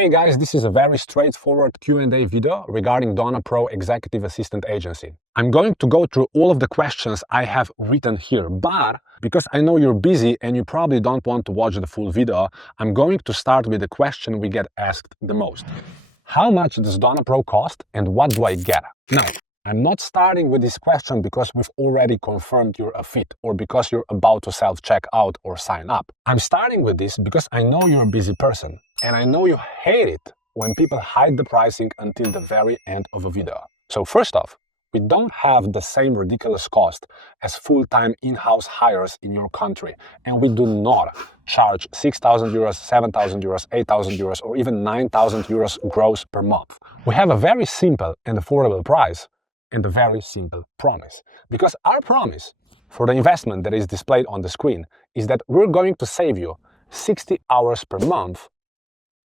Hey guys, this is a very straightforward Q&A video regarding DonnaPro Executive Assistant Agency. I'm going to go through all of the questions I have written here, but because I know you're busy and you probably don't want to watch the full video, I'm going to start with the question we get asked the most. How much does DonnaPro cost and what do I get? Now, I'm not starting with this question because we've already confirmed you're a fit or because you're about to self-check out or sign up. I'm starting with this because I know you're a busy person and I know you hate it when people hide the pricing until the very end of a video. So first off, we don't have the same ridiculous cost as full-time in-house hires in your country, and we do not charge 6,000 euros, 7,000 euros, 8,000 euros, or even 9,000 euros gross per month. We have a very simple and affordable price and a very simple promise. Because our promise for the investment that is displayed on the screen is that we're going to save you 60 hours per month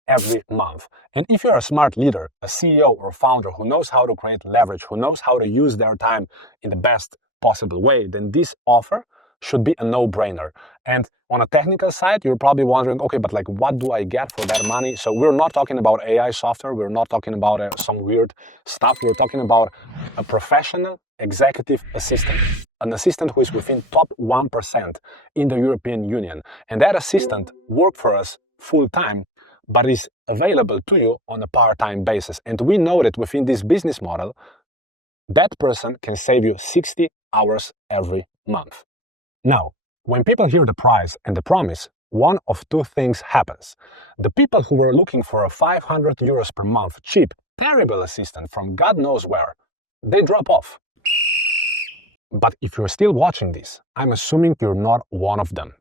every month. And if you're a smart leader, a CEO or founder who knows how to create leverage, who knows how to use their time in the best possible way, then this offer should be a no-brainer. And on a technical side, you're probably wondering, okay, but like, what do I get for that money? So we're not talking about AI software. We're not talking about some weird stuff. We're talking about a professional executive assistant, an assistant who is within top 1% in the European Union. And that assistant works for us full-time, but is available to you on a part-time basis. And we know that within this business model, that person can save you 60 hours every month. Now, when people hear the price and the promise, one of two things happens. The people who were looking for a 500 euros per month cheap, terrible assistant from God knows where, they drop off. But if you're still watching this, I'm assuming you're not one of them.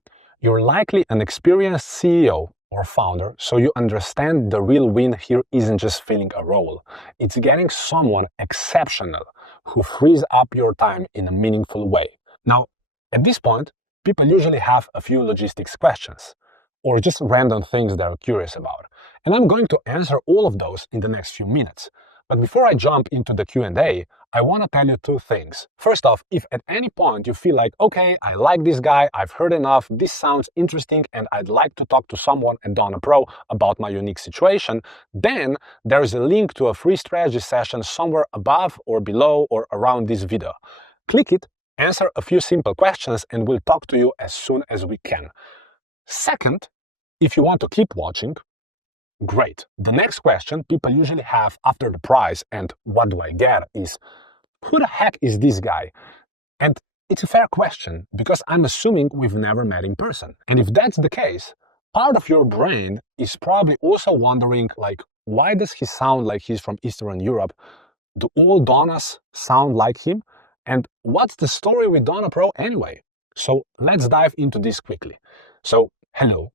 You're likely an experienced CEO or founder, so you understand the real win here isn't just filling a role. It's getting someone exceptional who frees up your time in a meaningful way. Now, at this point, people usually have a few logistics questions or just random things they're curious about. And I'm going to answer all of those in the next few minutes. But before I jump into the Q&A, I want to tell you two things. First off, if at any point you feel like, okay, I like this guy, I've heard enough, this sounds interesting, and I'd like to talk to someone at DonnaPro about my unique situation, then there's a link to a free strategy session somewhere above or below or around this video. Click it, answer a few simple questions, and we'll talk to you as soon as we can. Second, if you want to keep watching, great. The next question people usually have after the price and what do I get is, who the heck is this guy? And it's a fair question because I'm assuming we've never met in person. And if that's the case, part of your brain is probably also wondering, like, why does he sound like he's from Eastern Europe? Do all Donnas sound like him? And what's the story with DonnaPro anyway? So let's dive into this quickly. So, hello,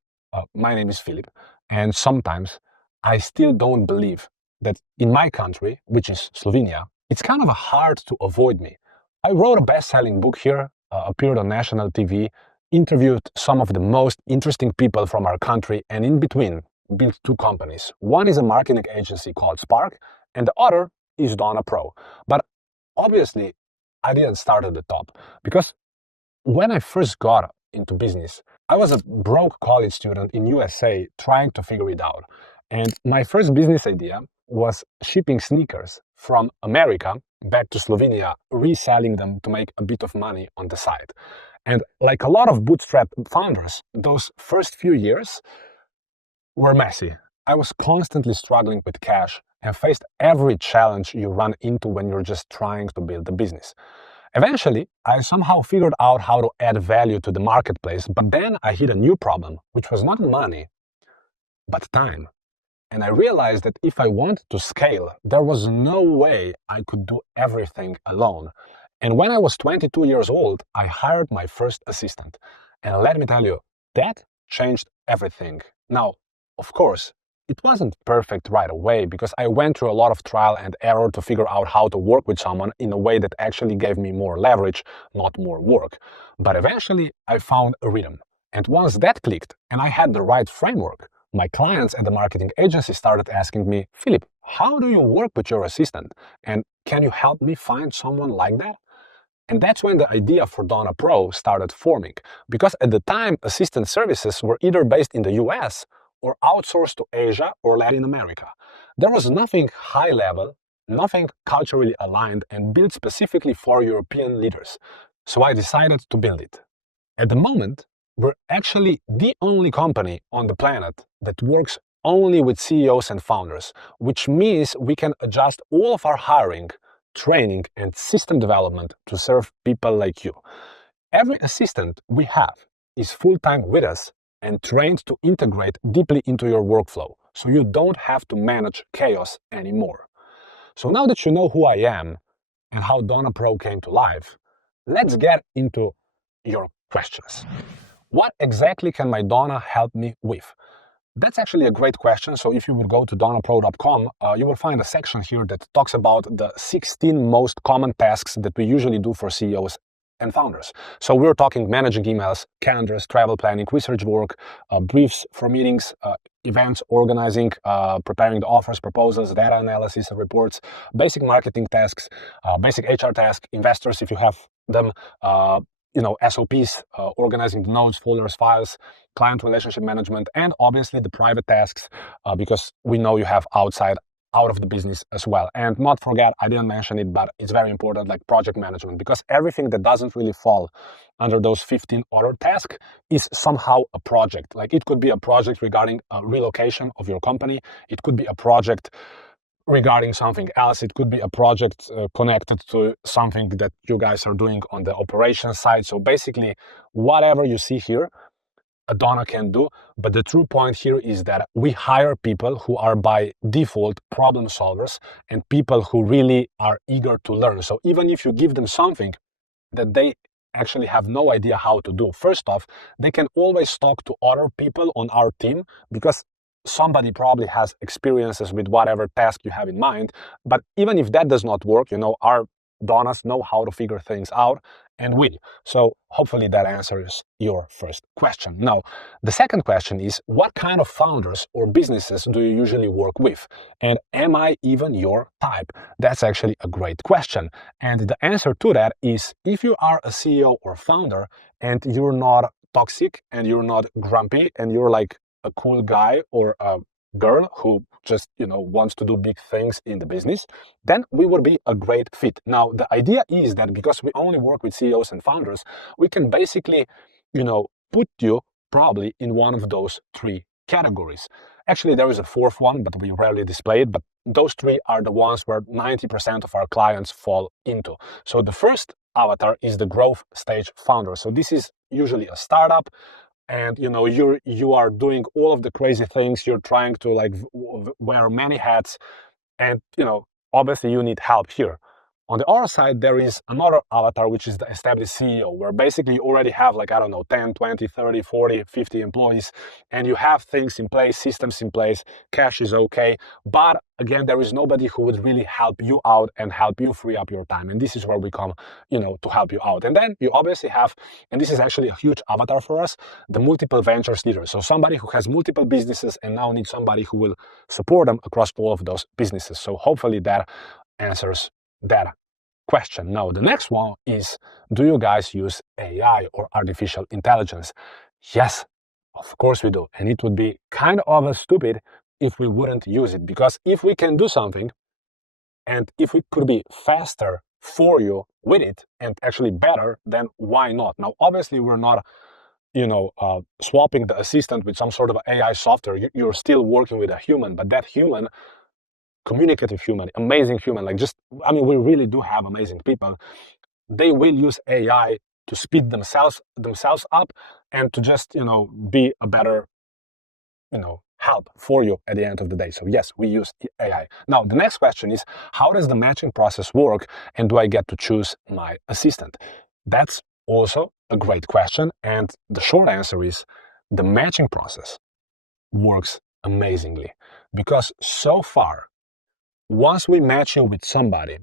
my name is Filip, and sometimes I still don't believe that in my country, which is Slovenia, it's kind of hard to avoid me. I wrote a best-selling book here, appeared on national TV, interviewed some of the most interesting people from our country, and in between, built two companies. One is a marketing agency called Spark, and the other is DonnaPro. But obviously, I didn't start at the top, because when I first got into business, I was a broke college student in USA trying to figure it out. And my first business idea was shipping sneakers from America back to Slovenia, reselling them to make a bit of money on the side. And like a lot of bootstrap founders, those first few years were messy. I was constantly struggling with cash and faced every challenge you run into when you're just trying to build a business. Eventually, I somehow figured out how to add value to the marketplace, but then I hit a new problem, which was not money, but time. And I realized that if I wanted to scale, there was no way I could do everything alone. And when I was 22 years old, I hired my first assistant. And let me tell you, that changed everything. Now, of course, it wasn't perfect right away because I went through a lot of trial and error to figure out how to work with someone in a way that actually gave me more leverage, not more work. But eventually, I found a rhythm. And once that clicked and I had the right framework, my clients at the marketing agency started asking me, Filip, how do you work with your assistant? And can you help me find someone like that? And that's when the idea for DonnaPro started forming. Because at the time, assistant services were either based in the US or outsource to Asia or Latin America. There was nothing high level, nothing culturally aligned and built specifically for European leaders. So I decided to build it. At the moment, we're actually the only company on the planet that works only with CEOs and founders, which means we can adjust all of our hiring, training, and system development to serve people like you. Every assistant we have is full-time with us and trained to integrate deeply into your workflow, so you don't have to manage chaos anymore. So now that you know who I am and how DonnaPro came to life, let's get into your questions. What exactly can my Donna help me with? That's actually a great question. So if you would go to DonnaPro.com, you will find a section here that talks about the 16 most common tasks that we usually do for CEOs and founders. So we're talking managing emails, calendars, travel planning, research work, briefs for meetings, events, organizing, preparing the offers, proposals, data analysis, reports, basic marketing tasks, basic HR tasks, investors if you have them, SOPs, organizing the notes, folders, files, client relationship management, and obviously the private tasks, because we know you have out of the business as well. And not forget, I didn't mention it, but it's very important, like project management, because everything that doesn't really fall under those 15 other tasks is somehow a project. Like it could be a project regarding a relocation of your company. It could be a project regarding something else. It could be a project connected to something that you guys are doing on the operations side. So basically, whatever you see here, a Donna can do. But the true point here is that we hire people who are by default problem solvers and people who really are eager to learn. So even if you give them something that they actually have no idea how to do, first off, they can always talk to other people on our team because somebody probably has experiences with whatever task you have in mind. But even if that does not work, our Donnas know how to figure things out and will. So hopefully that answers your first question. Now, the second question is, what kind of founders or businesses do you usually work with? And am I even your type? That's actually a great question. And the answer to that is, if you are a CEO or founder and you're not toxic and you're not grumpy and you're like a cool guy or a girl who just wants to do big things in the business, then we would be a great fit. Now the idea is that because we only work with CEOs and founders, we can basically put you probably in one of those three categories. Actually, there is a fourth one, but we rarely display it. But those three are the ones where 90% of our clients fall into. So the first avatar is the growth stage founder. So this is usually a startup, and you are doing all of the crazy things. You're trying to wear many hats, and obviously you need help here. On the other side, there is another avatar, which is the established CEO, where basically you already have 10, 20, 30, 40, 50 employees, and you have things in place, systems in place, cash is okay. But again, there is nobody who would really help you out and help you free up your time. And this is where we come, to help you out. And then you obviously have, and this is actually a huge avatar for us, the multiple ventures leader. So somebody who has multiple businesses and now needs somebody who will support them across all of those businesses. So hopefully that answers that question. Now, the next one is, do you guys use AI or artificial intelligence? Yes, of course we do. And it would be kind of stupid if we wouldn't use it, because if we can do something and if it could be faster for you with it and actually better, then why not? Now, obviously, we're not swapping the assistant with some sort of AI software. You're still working with a human, but that human, communicative human, amazing human, we really do have amazing people. They will use AI to speed themselves up and to just, be a better, help for you at the end of the day. So yes, we use AI. Now, the next question is, how does the matching process work, and do I get to choose my assistant? That's also a great question. And the short answer is, the matching process works amazingly, because so far, once we match you with somebody,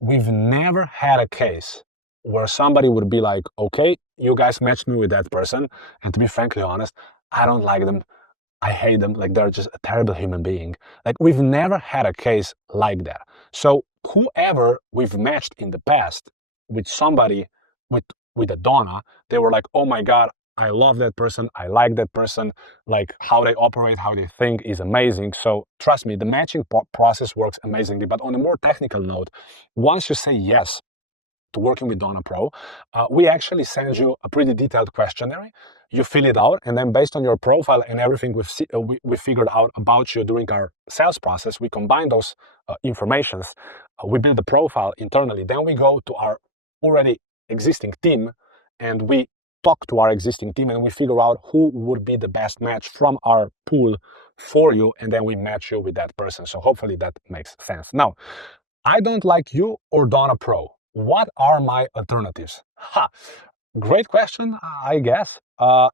we've never had a case where somebody would be like, okay, you guys matched me with that person, and to be frankly honest, I don't like them. I hate them. They're just a terrible human being. We've never had a case like that. So whoever we've matched in the past with somebody, with a Donna, they were like, oh my God, I love that person, I like that person, like how they operate, how they think is amazing. So trust me, the matching process works amazingly. But on a more technical note, once you say yes to working with DonnaPro, we actually send you a pretty detailed questionnaire. You fill it out, and then based on your profile and everything we figured out about you during our sales process, we combine those informations. We build the profile internally. Then we go to our already existing team, and we talk to our existing team, and we figure out who would be the best match from our pool for you, and then we match you with that person. So hopefully that makes sense. Now, I don't like you or DonnaPro. What are my alternatives? Great question, I guess.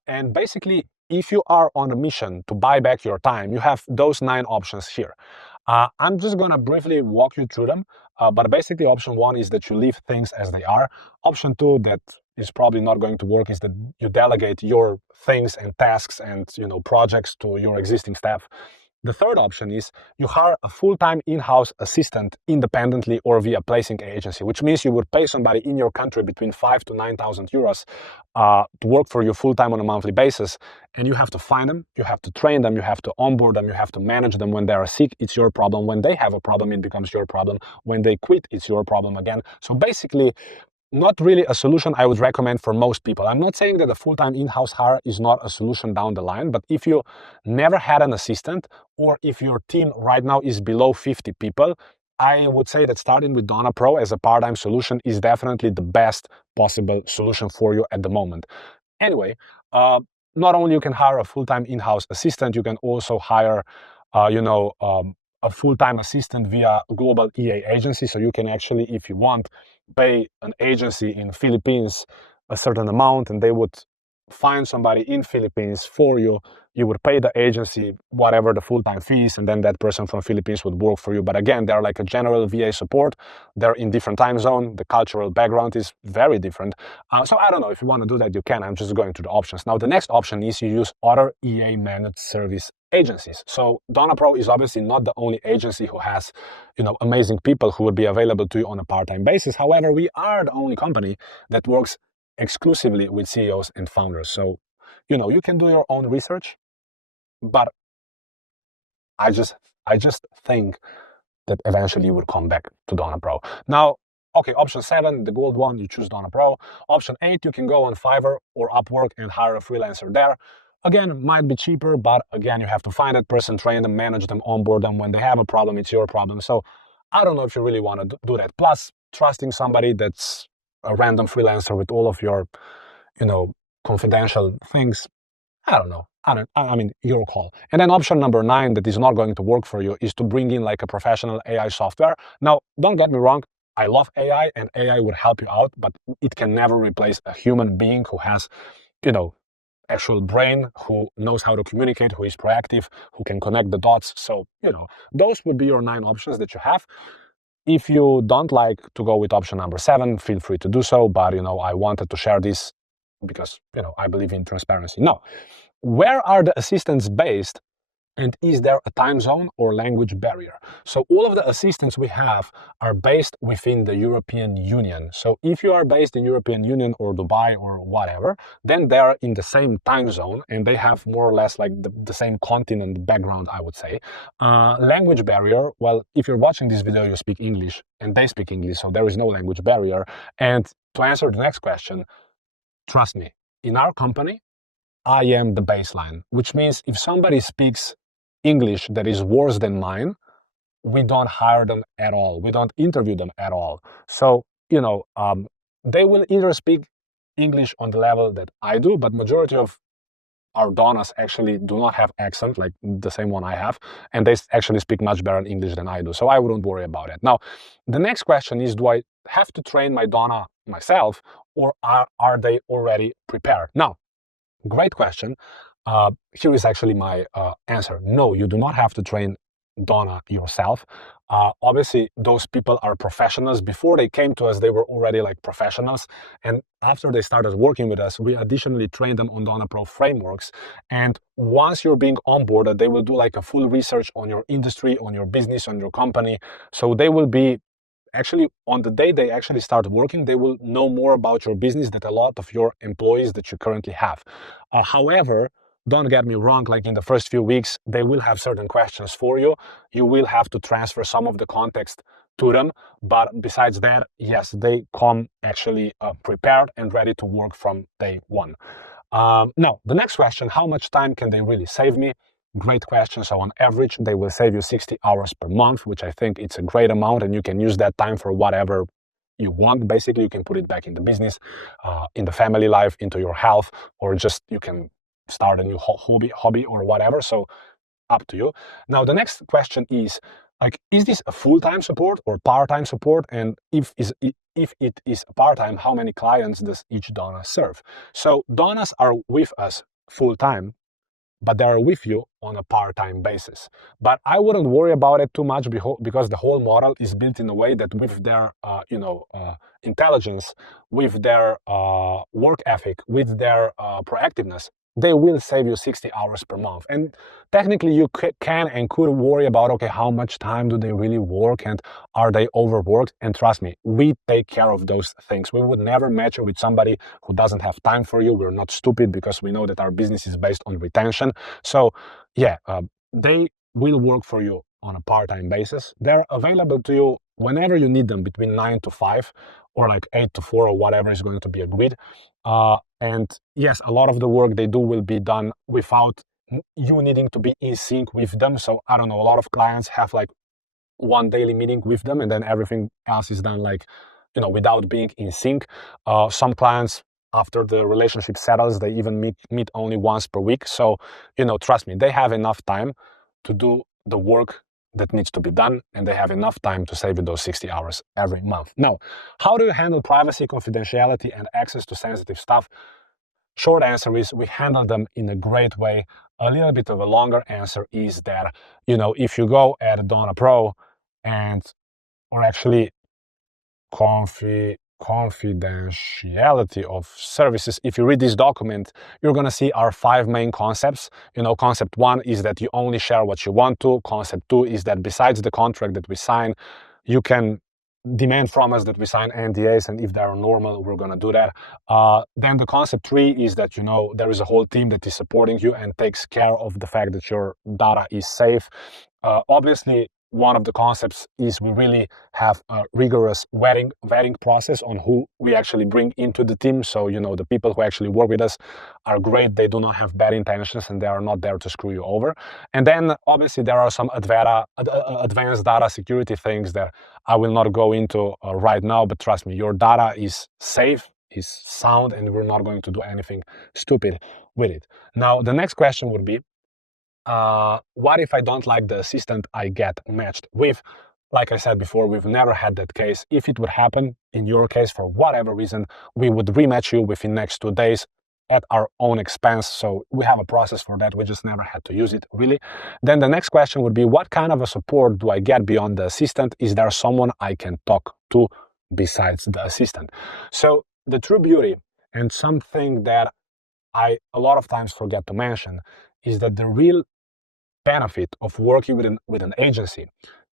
And basically, if you are on a mission to buy back your time, you have those 9 options here. I'm just going to briefly walk you through them. But basically, option 1 is that you leave things as they are. Option 2, that is probably not going to work, is that you delegate your things and tasks and projects to your existing staff. The third option is you hire a full-time in-house assistant independently or via placing agency, which means you would pay somebody in your country between 5,000 to 9,000 euros to work for you full-time on a monthly basis. And you have to find them, you have to train them, you have to onboard them, you have to manage them. When they are sick, it's your problem. When they have a problem, it becomes your problem. When they quit, it's your problem again. So basically, not really a solution I would recommend for most people. I'm not saying that a full-time in-house hire is not a solution down the line, but if you never had an assistant, or if your team right now is below 50 people, I would say that starting with DonnaPro as a part-time solution is definitely the best possible solution for you at the moment. Anyway, not only you can hire a full-time in-house assistant, you can also hire, a full-time assistant via global EA agency. So you can actually, if you want, pay an agency in Philippines a certain amount, and they would find somebody in Philippines for you. You would pay the agency whatever the full-time fees, and then that person from Philippines would work for you. But again, they're like a general VA support. They're in different time zone. The cultural background is very different. So I don't know, if you want to do that, you can. I'm just going to the options. Now, the next option is you use other EA managed service agencies. So DonnaPro is obviously not the only agency who has, amazing people who would be available to you on a part-time basis. However, we are the only company that works exclusively with CEOs and founders. So, you can do your own research, but I just think that eventually you will come back to DonnaPro. Now, okay, option 7, the gold one, you choose DonnaPro. Option 8, you can go on Fiverr or Upwork and hire a freelancer there. Again, might be cheaper, but again, you have to find that person, train them, manage them, onboard them. When they have a problem, it's your problem. So I don't know if you really want to do that. Plus, trusting somebody that's a random freelancer with all of your, confidential things, I don't know. I mean, your call. And then option number 9 that is not going to work for you is to bring in like a professional AI software. Now, don't get me wrong. I love AI and AI would help you out, but it can never replace a human being who has, actual brain, who knows how to communicate, who is proactive, who can connect the dots. So, those would be your 9 options that you have. If you don't like to go with option number 7, feel free to do so. But, I wanted to share this because, I believe in transparency. Now, where are the assistants based? And is there a time zone or language barrier? So all of the assistants we have are based within the European Union. So if you are based in European Union or Dubai or whatever, then they're in the same time zone and they have more or less like the same continent background, I would say. Language barrier, well, if you're watching this video, you speak English and they speak English, so there is no language barrier. And to answer the next question, trust me, in our company, I am the baseline, which means if somebody speaks English that is worse than mine, we don't hire them at all. We don't interview them at all. So, they will either speak English on the level that I do, but majority of our Donnas actually do not have accent like the same one I have, and they actually speak much better English than I do. So I wouldn't worry about it. Now, the next question is, do I have to train my Donna myself, or are they already prepared? Now, great question. Here is actually my answer. No, you do not have to train Donna yourself. Obviously, those people are professionals. Before they came to us, they were already like professionals. And after they started working with us, we additionally trained them on DonnaPro frameworks. And once you're being onboarded, they will do like a full research on your industry, on your business, on your company. So they will be actually, on the day they actually start working, they will know more about your business than a lot of your employees that you currently have. However, don't get me wrong, like in the first few weeks, they will have certain questions for you. You will have to transfer some of the context to them. But besides that, yes, they come actually prepared and ready to work from day one. Now, the next question, how much time can they really save me? Great question. So on average, they will save you 60 hours per month, which I think it's a great amount, and you can use that time for whatever you want. Basically, you can put it back in the business, in the family life, into your health, or just you can start a new hobby or whatever. So up to you. Now, the next question is, like, is this a full-time support or part-time support? And if it is part-time, how many clients does each Donna serve? So Donnas are with us full-time, but they are with you on a part-time basis. But I wouldn't worry about it too much because the whole model is built in a way that with their, intelligence, with their work ethic, with their proactiveness, they will save you 60 hours per month. And technically, you can and could worry about, okay, how much time do they really work and are they overworked? And trust me, we take care of those things. We would never match you with somebody who doesn't have time for you. We're not stupid because we know that our business is based on retention. So yeah, they will work for you on a part-time basis. They're available to you whenever you need them, between 9 to 5 or like 8 to 4 or whatever is going to be agreed. And yes, a lot of the work they do will be done without you needing to be in sync with them. So I don't know, a lot of clients have like one daily meeting with them and then everything else is done like, without being in sync. Some clients, after the relationship settles, they even meet only once per week. So, trust me, they have enough time to do the work that needs to be done, and they have enough time to save you those 60 hours every month. Now, how do you handle privacy, confidentiality, and access to sensitive stuff? Short answer is we handle them in a great way. A little bit of a longer answer is that, if you go at DonnaPro or actually confidentiality of services, if you read this document, you're going to see our 5 main concepts. Concept 1 is that you only share what you want to. Concept 2 is that besides the contract that we sign, you can demand from us that we sign NDAs, and if they are normal, we're going to do that. Then the concept 3 is that, there is a whole team that is supporting you and takes care of the fact that your data is safe. Obviously, one of the concepts is we really have a rigorous vetting process on who we actually bring into the team. So, the people who actually work with us are great. They do not have bad intentions and they are not there to screw you over. And then obviously there are some advanced data security things that I will not go into right now, but trust me, your data is safe, is sound, and we're not going to do anything stupid with it. Now, the next question would be, what if I don't like the assistant I get matched with? Like I said before, we've never had that case. If it would happen in your case for whatever reason, we would rematch you within next 2 days at our own expense. So we have a process for that. We just never had to use it, really. Then the next question would be, what kind of a support do I get beyond the assistant? Is there someone I can talk to besides the assistant? So the true beauty, and something that I a lot of times forget to mention, is that the real benefit of working with an agency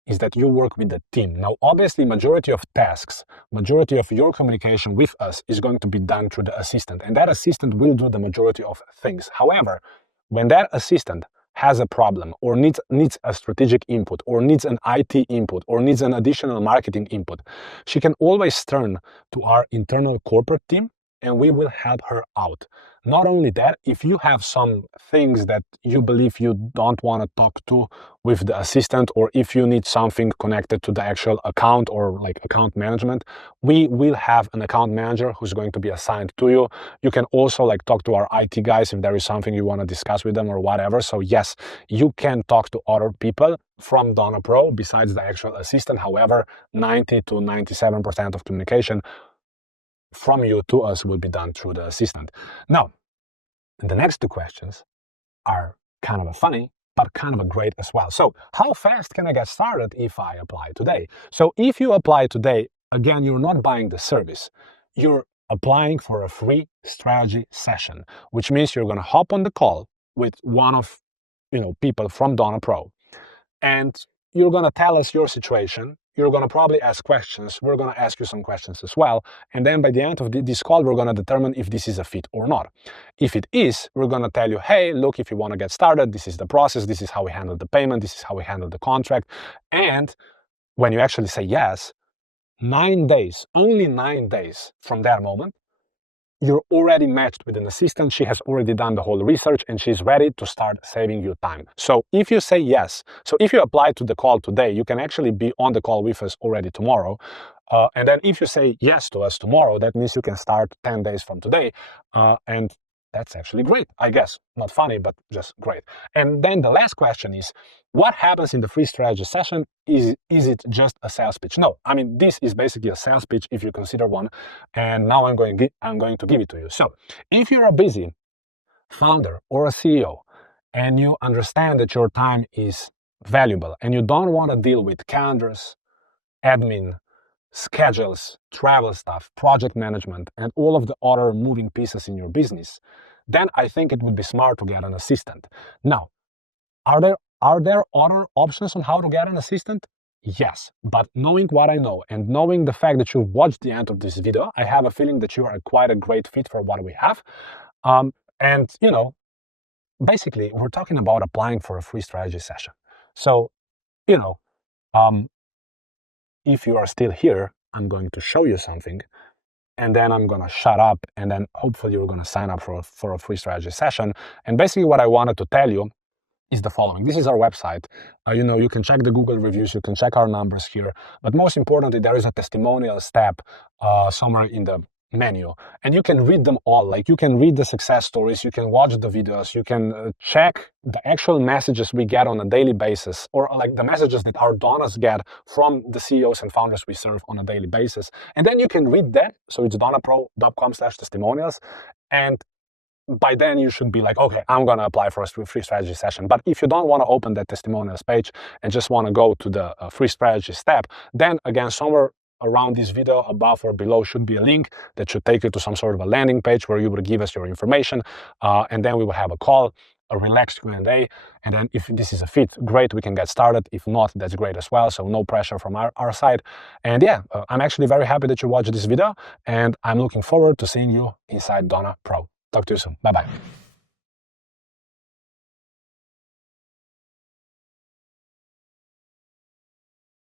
is that you work with the team. Now, obviously, majority of tasks, majority of your communication with us is going to be done through the assistant, and that assistant will do the majority of things. However, when that assistant has a problem or needs a strategic input or needs an IT input or needs an additional marketing input, she can always turn to our internal corporate team and we will help her out. Not only that, if you have some things that you believe you don't want to talk to with the assistant, or if you need something connected to the actual account or like account management, we will have an account manager who's going to be assigned to you. You can also like talk to our IT guys if there is something you want to discuss with them or whatever. So yes, you can talk to other people from DonnaPro besides the actual assistant. However, 90 to 97% of communication from you to us will be done through the assistant. Now, the next 2 questions are kind of funny, but kind of great as well. So how fast can I get started if I apply today? So if you apply today, again, you're not buying the service. You're applying for a free strategy session, which means you're going to hop on the call with one of people from DonnaPro, and you're going to tell us your situation. you're going to probably ask questions. We're going to ask you some questions as well. And then by the end of this call, we're going to determine if this is a fit or not. If it is, we're going to tell you, hey, look, if you want to get started, this is the process. This is how we handle the payment. This is how we handle the contract. And when you actually say yes, 9 days, only 9 days from that moment, you're already matched with an assistant. She has already done the whole research and she's ready to start saving you time. So if you say yes, so if you apply to the call today, you can actually be on the call with us already tomorrow. And then if you say yes to us tomorrow, that means you can start 10 days from today. And that's actually great, I guess. Not funny, but just great. And then the last question is, what happens in the free strategy session? Is it just a sales pitch? No, I mean, this is basically a sales pitch if you consider one. And now I'm going to give it to you. So if you're a busy founder or a CEO and you understand that your time is valuable and you don't want to deal with calendars, admin, schedules, travel stuff, project management, and all of the other moving pieces in your business, then I think it would be smart to get an assistant. Now, are there other options on how to get an assistant? Yes, but knowing what I know and knowing the fact that you watched the end of this video, I have a feeling that you are quite a great fit for what we have. And, you know, basically, we're talking about applying for a free strategy session. So, you know, if you are still here, I'm going to show you something, and then I'm going to shut up, and then hopefully you're going to sign up for a free strategy session. And basically what I wanted to tell you is the following. This is our website. You know, you can check the Google reviews, you can check our numbers here, but most importantly, there is a testimonials tab somewhere in the menu, and you can read them all. Like, you can read the success stories, you can watch the videos, you can check the actual messages we get on a daily basis, or like the messages that our donors get from the CEOs and founders we serve on a daily basis. And then you can read that. So it's DonnaPro.com/testimonials. And by then you should be like, okay, I'm going to apply for a free strategy session. But if you don't want to open that testimonials page and just want to go to the free strategy step, then again, somewhere around this video, above or below, should be a link that should take you to some sort of a landing page where you would give us your information. And then we will have a call, a relaxed Q&A. And then if this is a fit, great, we can get started. If not, that's great as well. So no pressure from our side. And yeah, I'm actually very happy that you watched this video, and I'm looking forward to seeing you inside DonnaPro. Talk to you soon. Bye-bye.